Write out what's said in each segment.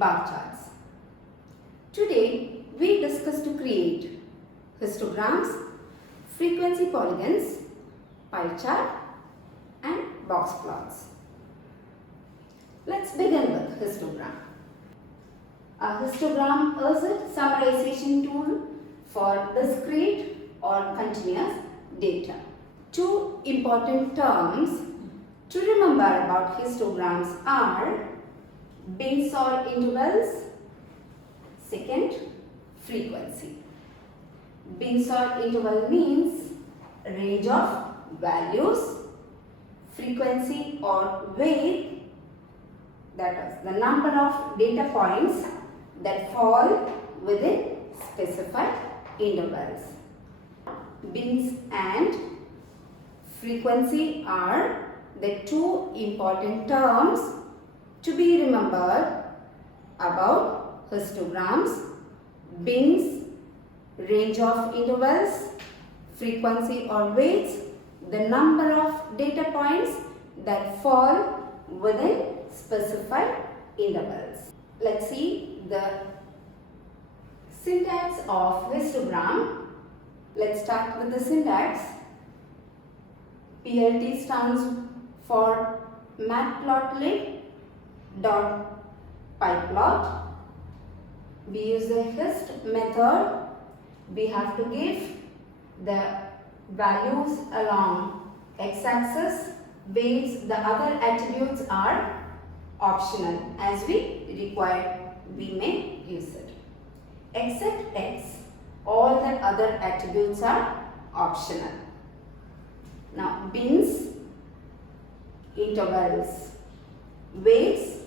bar charts. Today we discuss to create histograms, frequency polygons, pie chart and box plots. Let's begin with histogram. A histogram is a summarization tool for discrete or continuous data. Two important terms to remember about histograms are bins or intervals, second, frequency. Bins or interval means range of values, frequency or weight, that is the number of data points that fall within specified intervals. Bins and frequency are the two important terms to be remembered about histograms. Bins, range of intervals, frequency or weights, the number of data points that fall within specified intervals. Let's see the syntax of histogram. Let's start with the syntax. PLT stands for matplotlib dot pyplot. We use the hist method. We have to give the values along x-axis. Weights, the other attributes are optional. As we require, we may use it. Except x, all the other attributes are optional. Now, bins, intervals, weights,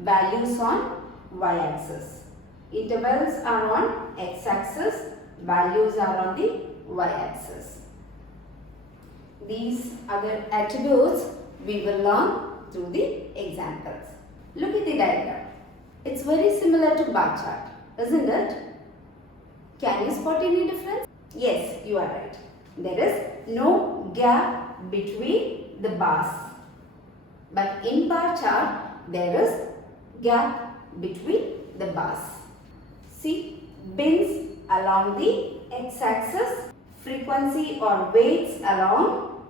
values on y-axis. Intervals are on x-axis, values are on the y-axis. These other attributes we will learn through the examples. Look at the diagram. It's very similar to bar chart, isn't it? Can you spot any difference? Yes, you are right. There is no gap between the bars. But in bar chart, there is gap between the bars. See, bins along the x-axis, frequency or weights along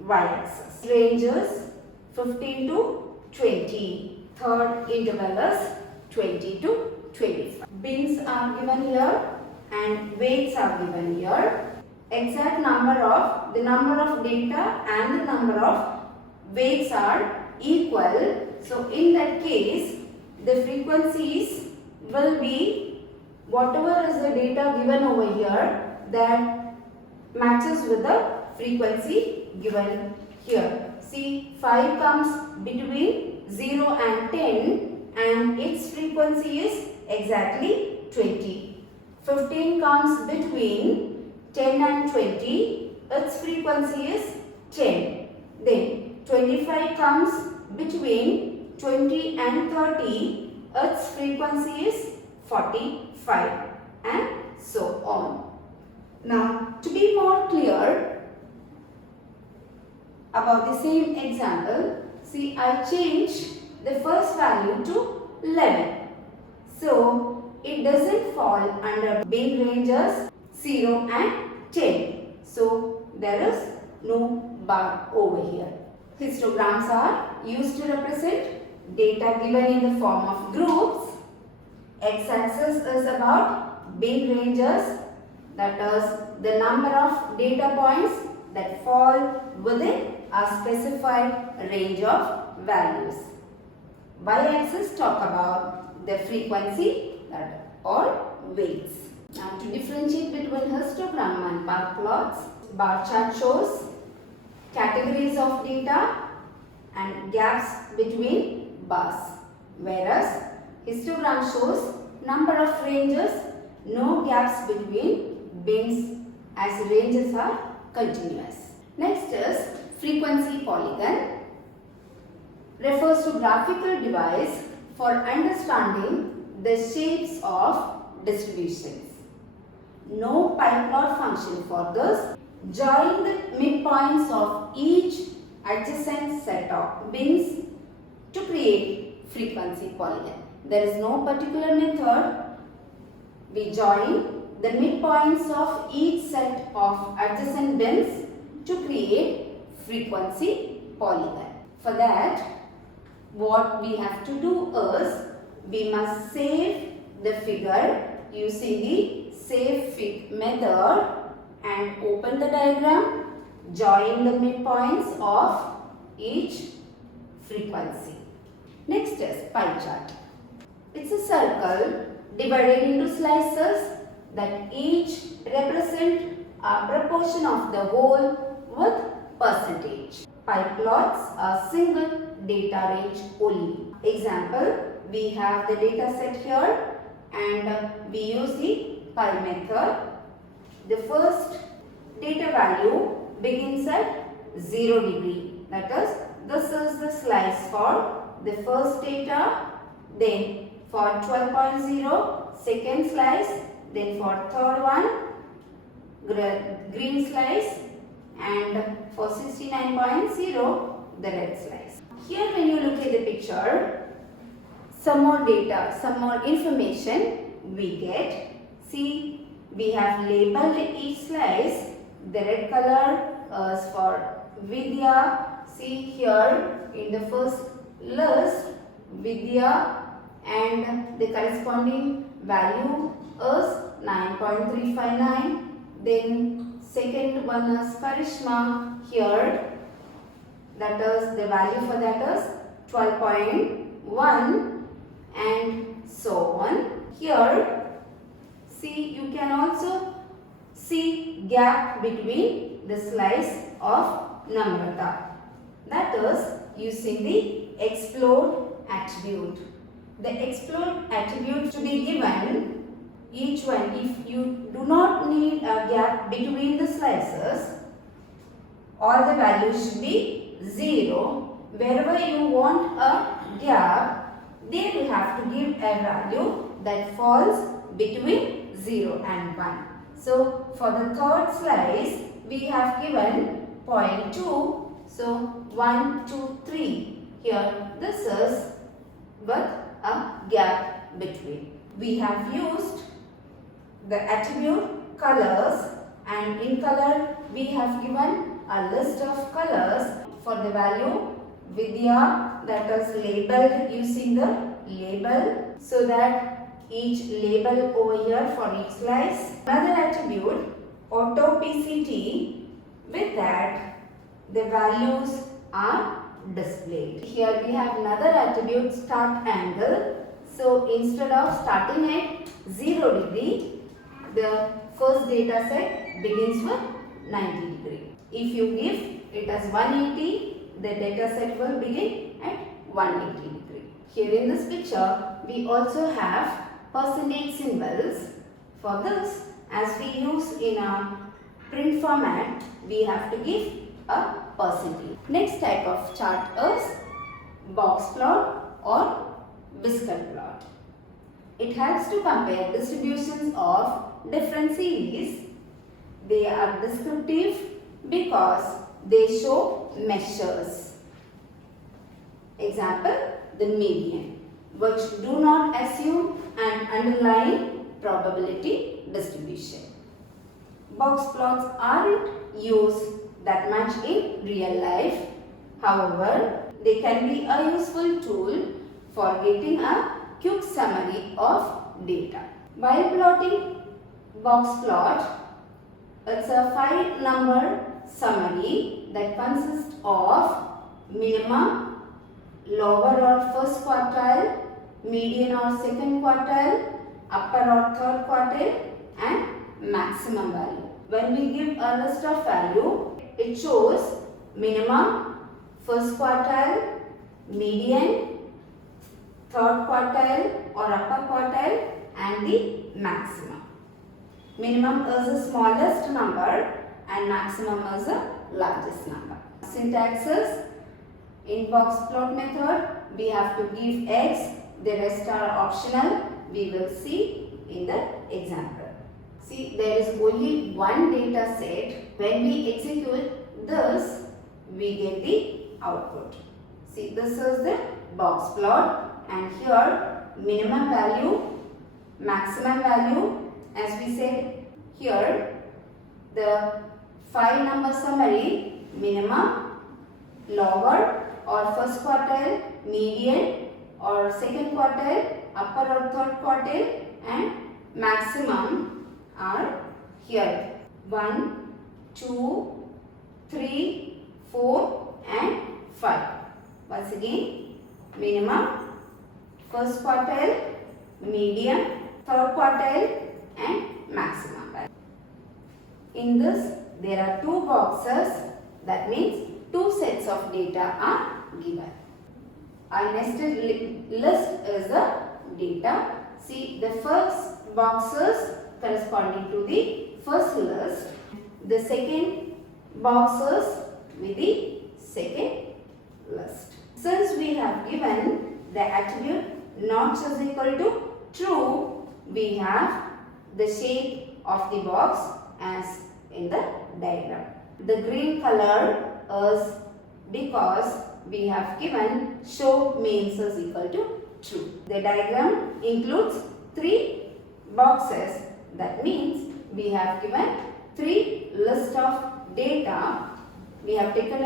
y-axis. Ranges 15 to 20. Third interval is 20 to 25. Bins are given here and weights are given here. Exact number of data and the number of weights are equal. So in that case, the frequencies will be whatever is the data given over here that matches with the frequency given here. See, 5 comes between 0 and 10 and its frequency is exactly 20. 15 comes between 10 and 20, its frequency is 10. Then 25 comes between 20 and 30, its frequency is 45 and so on. Now, to be more clear about the same example, see, I change the first value to 11. So, it doesn't fall under bin ranges 0 and 10. So, there is no bar over here. Histograms are used to represent data given in the form of groups. X-axis is about bin ranges, that is the number of data points that fall within a specified range of values. Y-axis talk about the frequency or weights. Now, to differentiate between histogram and bar plots, bar chart shows categories of data and gaps between bars, whereas histogram shows number of ranges, no gaps between bins as ranges are continuous. Next is frequency polygon. Refers to graphical device for understanding the shapes of distributions. No pie plot function for this. Join the midpoints of each adjacent set of bins to create frequency polygon. there is no particular method. We join the midpoints of each set of adjacent bins to create frequency polygon. For that, what we have to do is we must save the figure using the save fig method and open the diagram, join the midpoints of each frequency. Next is pie chart. It's a circle divided into slices that each represent a proportion of the whole with percentage. Pie plots are single data range only. Example, we have the data set here and we use the pie method. The first data value begins at 0 degree. That is, this is the slice for the first data, then for 12.0 second slice, then for third one green slice, and for 69.0 the red slice. Here when you look at the picture, some more data, some more information we get. See, we have labeled each slice. The red color is for Vidya. See here in the first list, Vidya, and the corresponding value is 9.359. Then second one is Karishma here, that is the value for that is 12.1 and so on. Here, see, you can also see gap between the slice of Namrata. That is using the explode attribute. The explode attribute to be given each one. If you do not need a gap between the slices, all the values should be 0. Wherever you want a gap, there you have to give a value that falls between 0 and 1. So for the third slice, we have given 0.2. So 1, 2, 3. Here this is with a gap between. We have used the attribute colors, and in color we have given a list of colors for the value Vidya, that is labeled using the label, so that each label over here for each slice. Another attribute auto PCT, with that the values are displayed. Here we have another attribute start angle. So instead of starting at 0 degree, the first data set begins with 90 degree. If you give it as 180, the data set will begin at 180 degree. Here in this picture, we also have percentage symbols. For this, as we use in a print format, we have to give a percentage. Next type of chart is box plot or biscuit plot. It helps to compare distributions of different series. They are descriptive because they show measures. Example, the median, which do not assume an underlying probability distribution. Box plots aren't used that much in real life. However, they can be a useful tool for getting a quick summary of data. While plotting box plot, it's a 5-number summary that consists of minimum, lower or first quartile, median or second quartile, upper or third quartile, and maximum value. When we give a list of value, it shows minimum, first quartile, median, third quartile or upper quartile, and the maximum. Minimum is the smallest number and maximum is the largest number. Syntax is, in box plot method, we have to give x, the rest are optional. We will see in the example. See, there is only one data set. When we execute this, we get the output. See, this is the box plot, and here minimum value, maximum value. As we said here, the 5 number summary: minimum, lower or first quartile, median or second quartile, upper or third quartile, and maximum are here 1, 2, 3, 4 and 5. Once again, minimum, first quartile, median, third quartile and maximum. In this, there are 2 boxes. That means 2 sets of data are given. Our nested list is the data. See, the first boxes corresponding to the first list, the second boxes with the second list. Since we have given the attribute not is equal to true, we have the shape of the box as in the diagram. The green color is because we have given show means is equal to true. The diagram includes 3 boxes. That means we have given 3 list of data. We have taken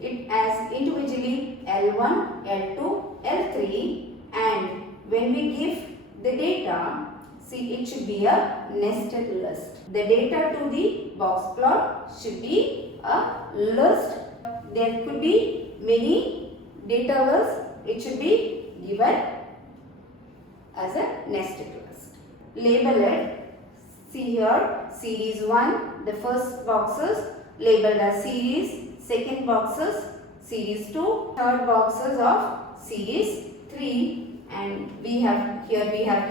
it as individually L1, L2, L3, and when we give the data, see, it should be a nested list. The data to the box plot should be a list. There could be many data lists. It should be given as a nested list. Label it. See here, series 1, the first boxes labeled as series, second boxes series 2, third boxes of series 3, and we have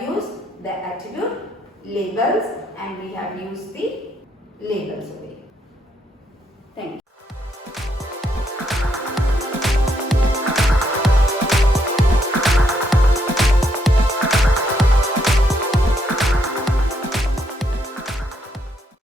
used the attribute labels and we have used the labels.